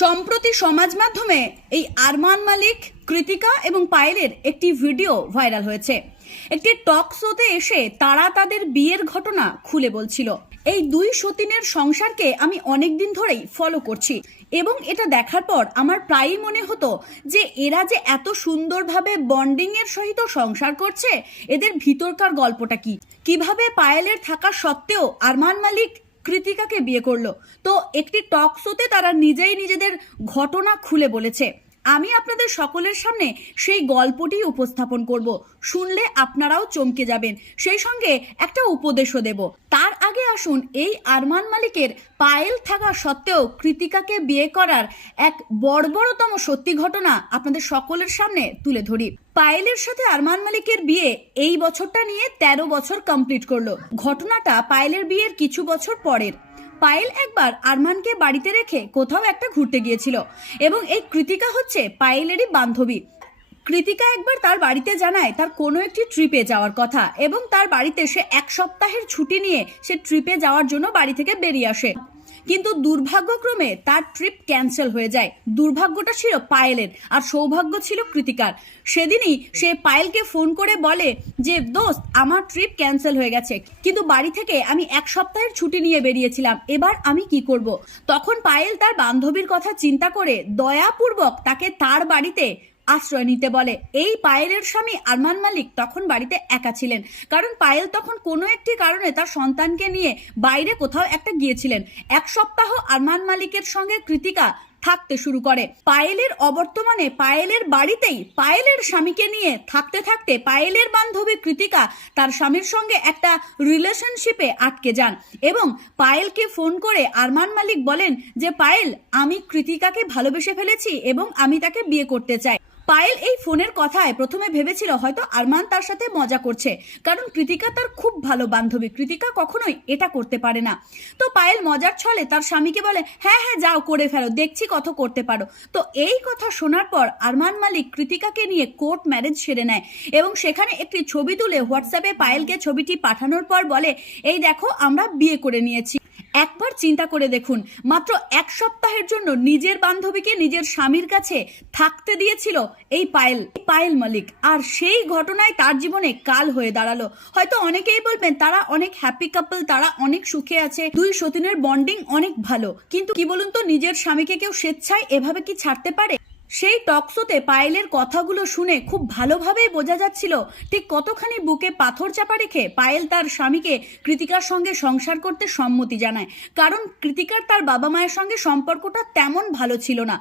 সম্প্রতি সমাজ মাধ্যমে এই আরমান মালিক, কৃতিকা এবং পায়েলের একটি ভিডিও ভাইরাল হয়েছে। একটি টক শোতে এসে তারা তাদের বিয়ের ঘটনা খুলে বলছিল। এই দুই সতীনের সংসারকে আমি অনেক দিন ধরেই ফলো করছি এবং এটা দেখার পর আমার প্রায়ই মনে হতো যে এরা যে এত সুন্দরভাবে বন্ডিং এর সহিত সংসার করছে, এদের ভিতরকার গল্পটা কি? কীভাবে পায়েলের থাকা সত্ত্বেও আরমান মালিক কৃতিকাকে বিয়ে করল। তো একটি টক শোতে তারা নিজেই নিজেদের ঘটনা খুলে বলেছে। আমি আপনাদের সকলের সামনে সেই গল্পটি উপস্থাপন করব। শুনলে আপনারাও চমকে যাবেন। সেই সঙ্গে একটা উপদেশও দেব। তার আসুন, এই আরমান মালিকের পায়েল থাকা সত্ত্বেও কৃতিকাকে বিয়ে করার এক বর্বরতম সত্যি ঘটনা আপনাদের সকলের সামনে তুলে ধরি। পায়েলের সাথে আরমান মালিকের বিয়ে এই বছরটা নিয়ে তেরো বছর কমপ্লিট করল। ঘটনাটা পায়েলের বিয়ের কিছু বছর পরের। পায়েল একবার আরমানকে বাড়িতে রেখে কোথাও একটা ঘুরতে গিয়েছিল এবং এই কৃতিকা হচ্ছে পায়েলেরই বান্ধবী। কৃতিকা একবার তার বাড়িতে জানায় তার কোনো একটি ট্রিপে যাওয়ার কথা এবং তার বাড়িতে সে এক সপ্তাহের ছুটি নিয়ে সে ট্রিপে যাওয়ার জন্য বাড়ি থেকে বেরিয়ে আসে। কিন্তু দুর্ভাগ্যক্রমে তার ট্রিপ ক্যান্সেল হয়ে যায়। দুর্ভাগ্যটা ছিল পায়েলের আর সৌভাগ্য ছিল কৃতিকার। সেদিনই সে পায়েলকে ফোন করে বলে যে, দোস্ত, আমার ট্রিপ ক্যান্সেল হয়ে গেছে। কিন্তু বাড়ি থেকে আমি এক সপ্তাহের ছুটি নিয়ে বেরিয়েছিলাম। এবার আমি কি করব? তখন পায়েল তার বান্ধবীর কথা চিন্তা করে দয়াপূর্বক তাকে তার বাড়িতে আশ্রয় নিতে বলে। এই পায়েলের স্বামী আরমান মালিক তখন বাড়িতে একা ছিলেন। কারণ পায়েল তখন কোনো একটি কারণে তার সন্তানকে নিয়ে বাইরে কোথাও একটা গিয়েছিলেন। এক সপ্তাহ আরমান মালিকের সঙ্গে কৃতিকা থাকতে শুরু করে। পায়েলের অবর্তমানে পায়েলের বাড়িতেই পায়েলের স্বামীকে নিয়ে থাকতে থাকতে পায়েলের বান্ধবী কৃতিকা তার স্বামীর সঙ্গে একটা রিলেশনশিপে আটকে যান এবং পায়েলকে ফোন করে আরমান মালিক বলেন যে, পায়েল, আমি কৃতিকাকে ভালোবেসে ফেলেছি এবং আমি তাকে বিয়ে করতে চাই। পায়েল এই ফোনের কথায় প্রথমে ভেবেছিল হয়তো আরমান তার সাথে মজা করছে, কারণ কৃতিকা তার খুব ভালো বান্ধবী। কৃতিকা কখনোই এটা করতে পারে না। তো পায়েল মজার ছলে তার স্বামীকে বলে হ্যাঁ হ্যাঁ যাও, করে ফেলো, দেখছি কত করতে পারো। তো এই কথা শোনার পর আরমান মালিক কৃতিকাকে নিয়ে কোর্ট ম্যারেজ সেরে নেয় এবং সেখানে একটি ছবি তুলে হোয়াটসঅ্যাপে পায়েলকে ছবিটি পাঠানোর পর বলে, এই দেখো, আমরা বিয়ে করে নিয়েছি। একবার চিন্তা করে দেখুন, মাত্র এক সপ্তাহের জন্য নিজের বান্ধবীকে নিজের স্বামীর কাছে থাকতে দিয়েছিল এই পায়েল পায়েল মালিক। আর সেই ঘটনায় তার জীবনে কাল হয়ে দাঁড়াল। হয়তো অনেকেই বলবেন, তারা অনেক হ্যাপি কাপল তারা অনেক সুখে আছে, দুই সতীনের বন্ডিং অনেক ভালো। কিন্তু কি বলুন তো, নিজের স্বামীকে কেউ স্বেচ্ছায় এভাবে কি ছাড়তে পারে? সেই টকশোতে পায়েলের কথাগুলো শুনে খুব ভালোভাবেই বোঝা যাচ্ছিল ঠিক কতখানি বুকে পাথর চাপা রেখে পায়েল তার স্বামীকে কৃতিকার সঙ্গে সংসার করতে সম্মতি জানায়। কারণ কৃতিকার তার বাবা মায়ের সঙ্গে সম্পর্কটা তেমন ভালো ছিল না।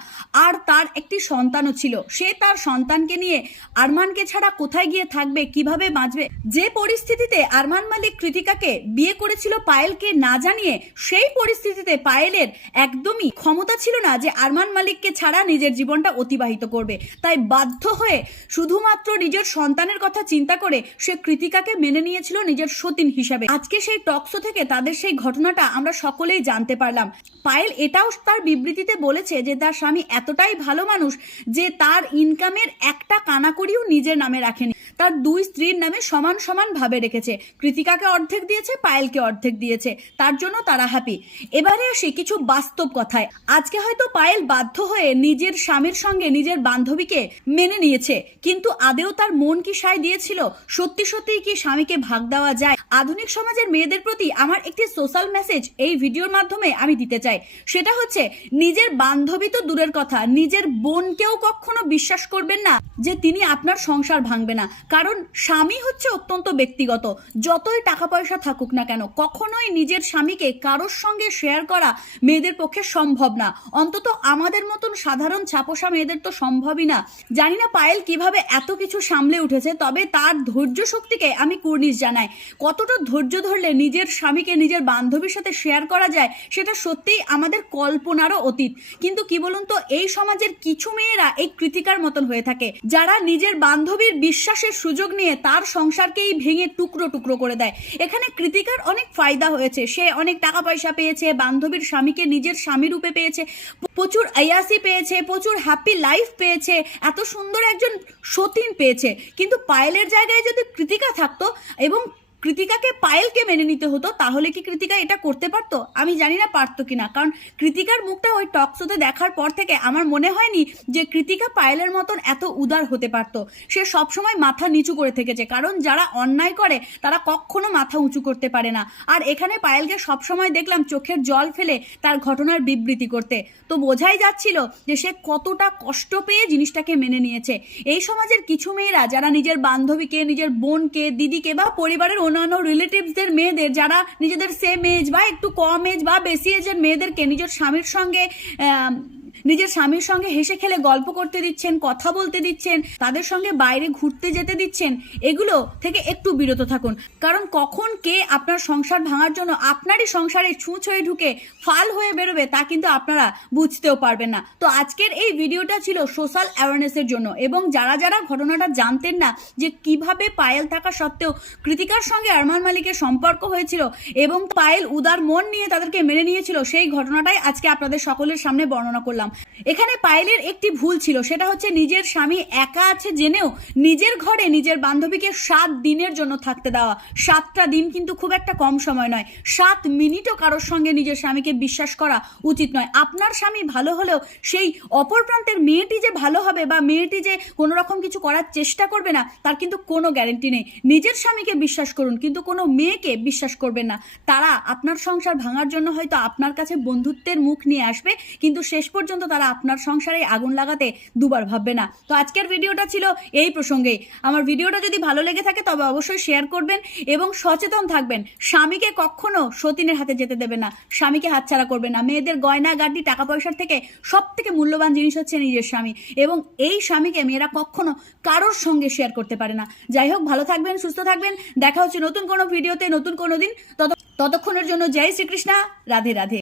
আর তার একটি সন্তানও ছিল। সে তার সন্তানকে নিয়ে আরমানকে ছাড়া কোথায় গিয়ে থাকবে, কীভাবে বাঁচবে? যে পরিস্থিতিতে আরমান মালিক কৃতিকাকে বিয়ে করেছিল পায়েলকে না জানিয়ে, সেই পরিস্থিতিতে পায়েলের একদমই ক্ষমতা ছিল না যে আরমান মালিককে ছাড়া নিজের জীবনটা অতিবাহিত করবে। তাই বাধ্য হয়ে শুধুমাত্র নিজের সন্তানের কথা চিন্তা করে সে কৃতিকাকে মেনে নিয়েছিল নিজের সতীন হিসাবে। আজকে সেই টকশো থেকে তাদের সেই ঘটনাটা আমরা সকলেই জানতে পারলাম। পায়েল এটাও তার বিবৃতিতে বলেছে যে তার স্বামী এতটাই ভালো মানুষ যে তার ইনকামের একটা কানাকড়িও নিজের নামে রাখেনি। তার দুই স্ত্রীর নামে সমান সমান ভাবে রেখেছে। কৃতিকাকে অর্ধেক দিয়েছে, পায়েলকে অর্ধেক দিয়েছে। তার জন্য তারা হ্যাপি এবারে আসি কিছু বাস্তব কথায়। আজকে হয়তো পায়েল বাধ্য হয়ে নিজের স্বামীর সঙ্গে নিজের বান্ধবীকে মেনে নিয়েছে, কিন্তু আদেও তার মন কি সায় দিয়েছিল? সত্যি সত্যি কি স্বামীকে ভাগ দেওয়া যায়? আধুনিক সমাজের মেয়েদের প্রতি আমার একটি সোশ্যাল মেসেজ এই ভিডিওর মাধ্যমে আমি দিতে চাই। সেটা হচ্ছে, নিজের বান্ধবী তো দূরের কথা, নিজের বোনকেও কখনো বিশ্বাস করবেন না যে তিনি আপনার সংসার ভাঙবে না। কারণ স্বামী হচ্ছে অত্যন্ত ব্যক্তিগত। যতই টাকা পয়সা থাকুক না কেন, কখনোই নিজের স্বামীকে কারোর সঙ্গে শেয়ার করা মেয়েদের পক্ষে সম্ভব না। অন্তত আমাদের মতন সাধারণ ছাপোষা মেয়েদের তো সম্ভবই না। জানি না পায়েল কীভাবে এত কিছু সামলে উঠেছে, তবে তার ধৈর্য শক্তিকে আমি কুর্নিশ জানাই। কতটা ধৈর্য ধরলে নিজের স্বামীকে নিজের বান্ধবীর সাথে শেয়ার করা যায়, সেটা সত্যিই আমাদের কল্পনারও অতীত। কিন্তু কি বলুন তো, এই সমাজের কিছু মেয়েরা এই কৃতিকার মতন হয়ে থাকে। যারা নিজের বান্ধবীর বিশ্বাসের সুযোগ নিয়ে তার সংসারকেই ভেঙে টুকরো টুকরো করে দেয়। এখানে কৃতিকার অনেক ফায়দা হয়েছে। সে অনেক টাকা পয়সা পেয়েছে, বান্ধবীর স্বামীকে নিজের স্বামী রূপে পেয়েছে, প্রচুর আয়াসি পেয়েছে, প্রচুর হ্যাপি লাইফ পেয়েছে, এত সুন্দর একজন সতীন পেয়েছে। কিন্তু পায়েলের জায়গায় যদি কৃতিকা থাকতো এবং কৃতিকাকে পায়েলকে মেনে নিতে হতো, তাহলে কি কৃতিকা এটা করতে পারতো? আমি জানি না পারতো কিনা, কারণ কৃতিকার মুখটা ওই টক শোতে দেখার পর থেকে আমার মনে হয়নি যে কৃতিকা পায়েলের মতন এত উদার হতে পারতো। সে সবসময় মাথা নিচু করে থেকেছে, কারণ যারা অন্যায় করে, তারা কখনো মাথা উঁচু করতে পারে না। আর এখানে পায়েলকে সবসময় দেখলাম চোখের জল ফেলে তার ঘটনার বিবৃতি করতে। তো বোঝাই যাচ্ছিল যে সে কতটা কষ্ট পেয়ে জিনিসটাকে মেনে নিয়েছে। এই সমাজের কিছু মেয়েরা, যারা নিজের বান্ধবীকে, নিজের বোনকে, দিদিকে বা পরিবারের অন্যান্য রিলেটিভসদের মেয়েদের, যারা নিজেদের সেম এজ বা একটু কম এজ বা বেশি এজের মেয়েদেরকে, নিজের স্বামীর সঙ্গে নিজের স্বামীর সঙ্গে হেসে খেলে গল্প করতে দিচ্ছেন, কথা বলতে দিচ্ছেন, তাদের সঙ্গে বাইরে ঘুরতে যেতে দিচ্ছেন, এগুলো থেকে একটু বিরত থাকুন। কারণ কখন কে আপনার সংসার ভাঙার জন্য আপনারই সংসারে ছুঁচ হয়ে ঢুকে ফাল হয়ে বেরোবে তা কিন্তু আপনারা বুঝতেও পারবেন না। তো আজকের এই ভিডিওটা ছিল সোশ্যাল অ্যাওয়ারনেসের জন্য এবং যারা যারা ঘটনাটা জানতেন না যে কীভাবে পায়েল থাকা সত্ত্বেও কৃতিকার সঙ্গে আরমান মালিকের সম্পর্ক হয়েছিল এবং পায়েল উদার মন নিয়ে তাদেরকে মেনে নিয়েছিল, সেই ঘটনাটাই আজকে আপনাদের সকলের সামনে বর্ণনা করলাম। এখানে পায়েলের একটি ভুল ছিল, সেটা হচ্ছে নিজের স্বামী একা আছে জেনেও নিজের ঘরে নিজের বান্ধবীকে সাত দিনের জন্য থাকতে দেওয়া। সাতটা দিন কিন্তু খুব একটা কম সময় নয়। সাত মিনিটও কারোর সঙ্গে নিজের স্বামীকে বিশ্বাস করা উচিত নয়। আপনার স্বামী ভালো হলেও সেই অপর প্রান্তের মেয়েটি যে ভালো হবে বা মেয়েটি যে কোনো রকম কিছু করার চেষ্টা করবে না, তার কিন্তু কোনো গ্যারেন্টি নেই। নিজের স্বামীকে বিশ্বাস করুন, কিন্তু কোনো মেয়েকে বিশ্বাস করবেন না। তারা আপনার সংসার ভাঙার জন্য হয়তো আপনার কাছে বন্ধুত্বের মুখ নিয়ে আসবে, কিন্তু শেষ পর্যন্ত তারা আপনার সংসারে আগুন লাগাতে দুবার ভাববে না। তো আজকের ভিডিওটা ছিল এই প্রসঙ্গেই। আমার ভিডিওটা যদি ভালো লেগে থাকে তবে অবশ্যই শেয়ার করবেন এবং সচেতন থাকবেন। স্বামীকে কখনো সতীনের হাতে যেতে দেবে না। স্বামীকে হাতছাড়া করবেন না। মেয়েদের গয়না গাড্ডি টাকা পয়সার থেকে সব থেকে মূল্যবান জিনিস হচ্ছে নিজের স্বামী। এবং এই স্বামীকে মেয়েরা কখনো কারোর সঙ্গে শেয়ার করতে পারে না। যাই হোক, ভালো থাকবেন, সুস্থ থাকবেন। দেখা হচ্ছে নতুন কোনো ভিডিওতে, নতুন কোনো দিন। তত ততক্ষণের জন্য জয় শ্রীকৃষ্ণা। রাধে রাধে।